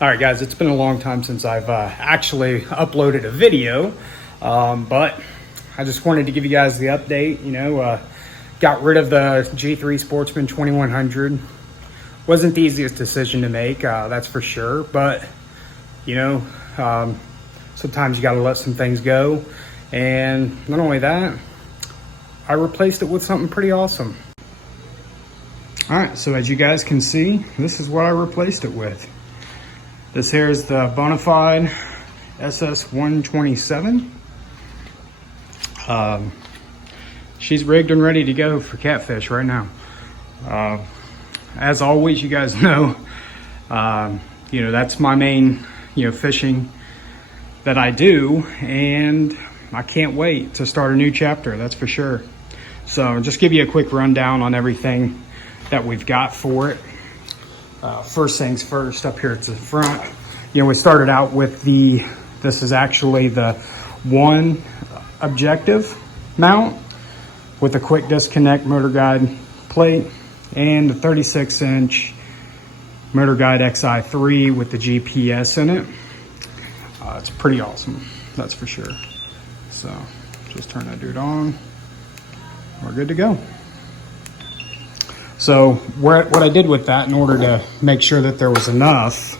All right, guys, it's been a long time since I've actually uploaded a video, but I just wanted to give you guys the update. Got rid of the G3 Sportsman 2100. Wasn't the easiest decision to make, that's for sure, but sometimes you got to let some things go. And not only that, I replaced it with something pretty awesome. All right, so as you guys can see, this is what I replaced it with. This here is the Bonafide SS127. She's rigged and ready to go for catfish right now. As always, you guys know, that's my main, fishing that I do, and I can't wait to start a new chapter, that's for sure. So just give you a quick rundown on everything that we've got for it. First things first, up here to the front, we started out with this is actually the one objective mount with a quick disconnect motor guide plate and the 36-inch motor guide XI3 with the GPS in it. It's pretty awesome, that's for sure. So just turn that dude on, we're good to go. So what I did with that, in order to make sure that there was enough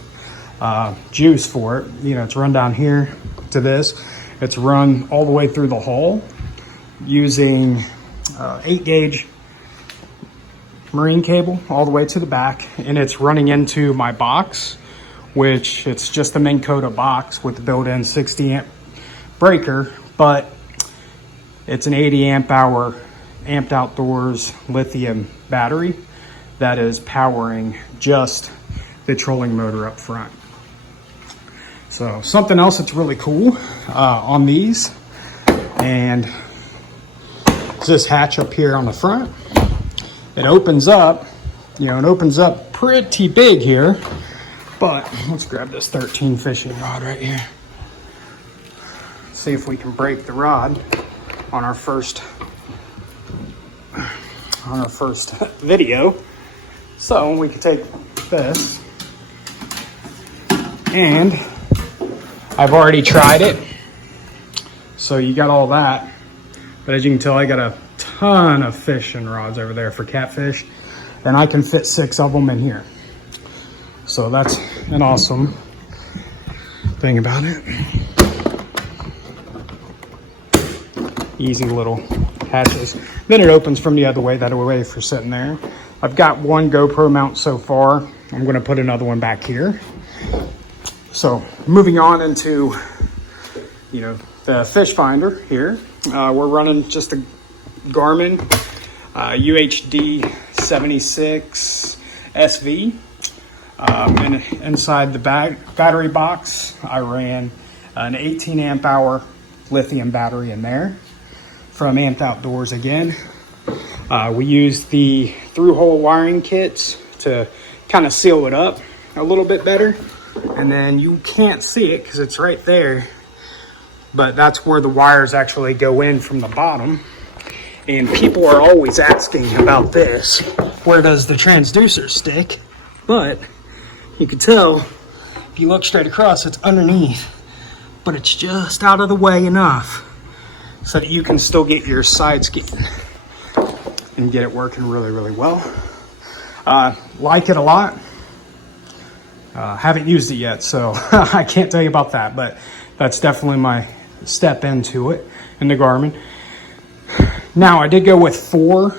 juice for it, it's run down here to this. It's run all the way through the hull using 8-gauge marine cable all the way to the back, and it's running into my box, which it's just a Minn Kota box with the built-in 60 amp breaker, but it's an 80 amp hour amped outdoors lithium battery that is powering just the trolling motor up front. So something else that's really cool on these, and this hatch up here on the front, it opens up, it opens up pretty big here, but let's grab this 13 fishing rod right here. See if we can break the rod on our first video. So we can take this, and I've already tried it, so you got all that, but as you can tell, I got a ton of fishing rods over there for catfish, and I can fit 6 of them in here. So that's an awesome thing about it. Easy little hatches. Then it opens from the other way, that way for sitting there. I've got one GoPro mount so far. I'm gonna put another one back here. So moving on into, the fish finder here. We're running just a Garmin UHD 76 SV. And inside the battery box, I ran an 18 amp hour lithium battery in there from Amped Outdoors again. We used the through-hole wiring kits to kind of seal it up a little bit better. And then you can't see it because it's right there, but that's where the wires actually go in from the bottom. And people are always asking about this. Where does the transducer stick? But you can tell, if you look straight across, it's underneath, but it's just out of the way enough so that you can still get your side scan and get it working really, really well. Like it a lot. Haven't used it yet, so I can't tell you about that, but that's definitely my step into it in the Garmin. Now, I did go with 4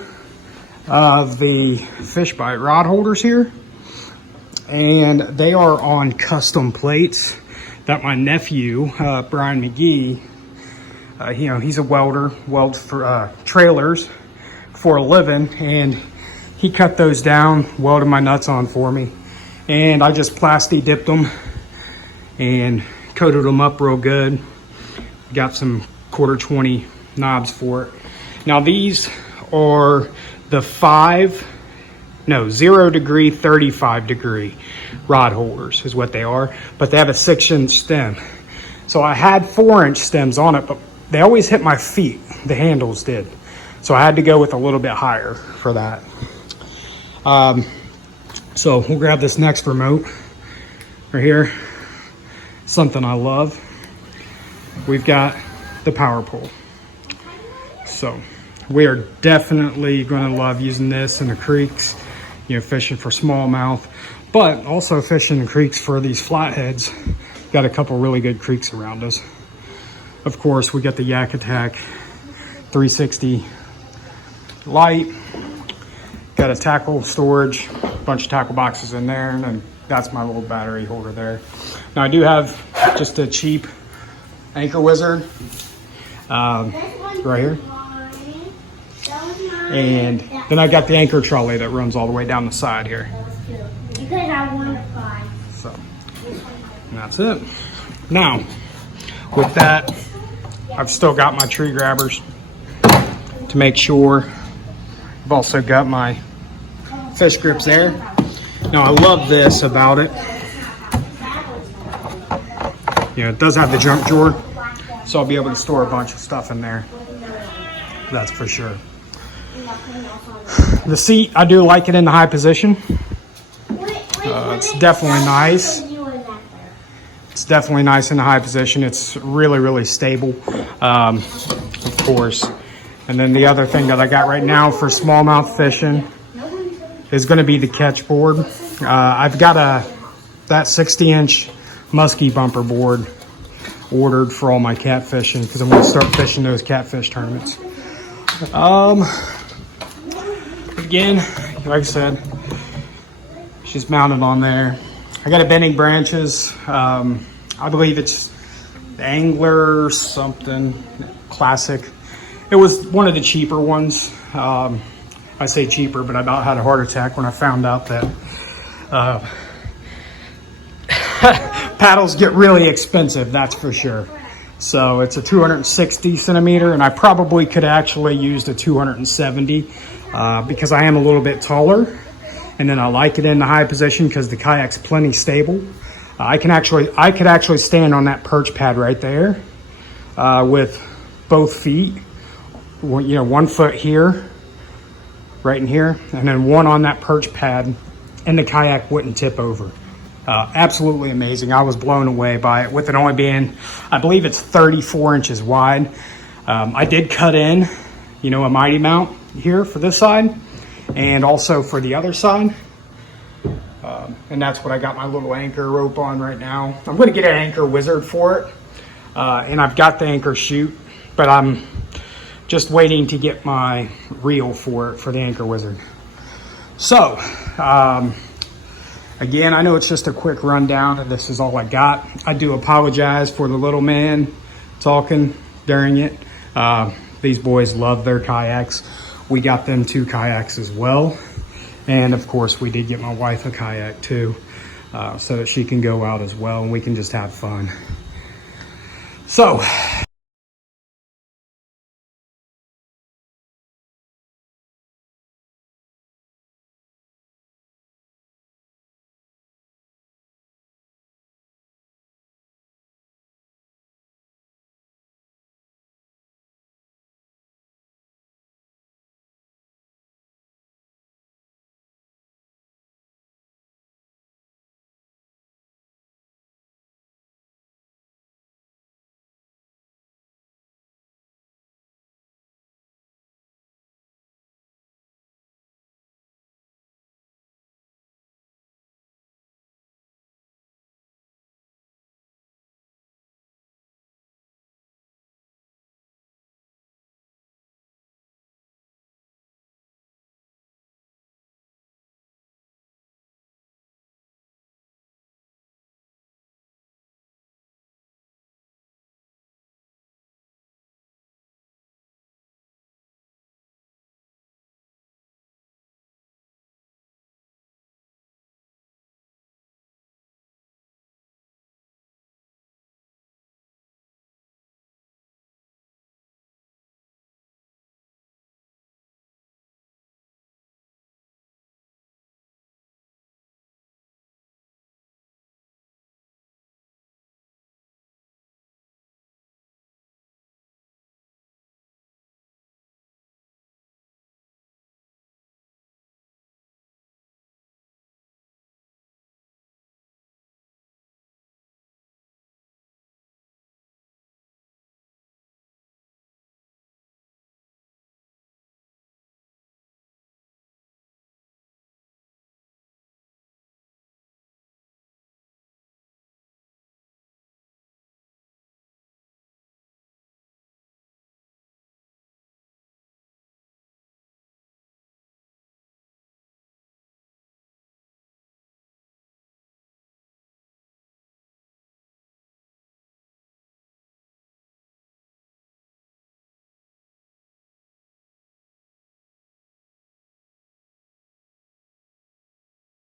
of the fish bite rod holders here, and they are on custom plates that my nephew, Brian McGee, he's a welder, welds for trailers for a living, and he cut those down, welded my nuts on for me, and I just plasti dipped them and coated them up real good. Got some 1/4-20 knobs for it. Now these are the 0 degree, 35 degree rod holders is what they are, but they have a 6-inch stem. So I had 4-inch stems on it, but they always hit my feet, the handles did. So I had to go with a little bit higher for that. So we'll grab this next remote. Right here, something I love. We've got the power pole. So we are definitely going to love using this in the creeks, you know, fishing for smallmouth, but also fishing in creeks for these flatheads. Got a couple really good creeks around us. Of course, we got the Yak Attack 360 light. Got a tackle storage, bunch of tackle boxes in there, and then that's my little battery holder there. Now I do have just a cheap anchor wizard right here. And then I got the anchor trolley that runs all the way down the side here. So, and that's it. Now, with that, I've still got my tree grabbers to make sure. I've also got my fish grips there. Now, I love this about it. You know, it does have the junk drawer, so I'll be able to store a bunch of stuff in there. That's for sure. The seat, I do like it in the high position. It's definitely nice. It's definitely nice in the high position. It's really, really stable, of course. And then the other thing that I got right now for smallmouth fishing is going to be the catch board. I've got that 60-inch muskie bumper board ordered for all my catfishing because I'm going to start fishing those catfish tournaments. Again, like I said, she's mounted on there. I got a bending branches. I believe it's the Angler something classic. It was one of the cheaper ones. I say cheaper, but I about had a heart attack when I found out that paddles get really expensive, that's for sure. So it's a 260 centimeter, and I probably could actually use a 270 because I am a little bit taller. And then I like it in the high position because the kayak's plenty stable. I could actually stand on that perch pad right there with both feet. You know, 1 foot here, right in here, and then one on that perch pad, and the kayak wouldn't tip over. Absolutely amazing. I was blown away by it, with it only being, I believe it's 34 inches wide. I did cut in, you know, a mighty mount here for this side, and also for the other side. And that's what I got my little anchor rope on right now. I'm going to get an anchor wizard for it, and I've got the anchor chute, but I'm just waiting to get my reel for it, for the anchor wizard. So, again, I know it's just a quick rundown, and this is all I got. I do apologize for the little man talking during it. These boys love their kayaks. We got them 2 kayaks as well. And of course, we did get my wife a kayak too, so that she can go out as well and we can just have fun. So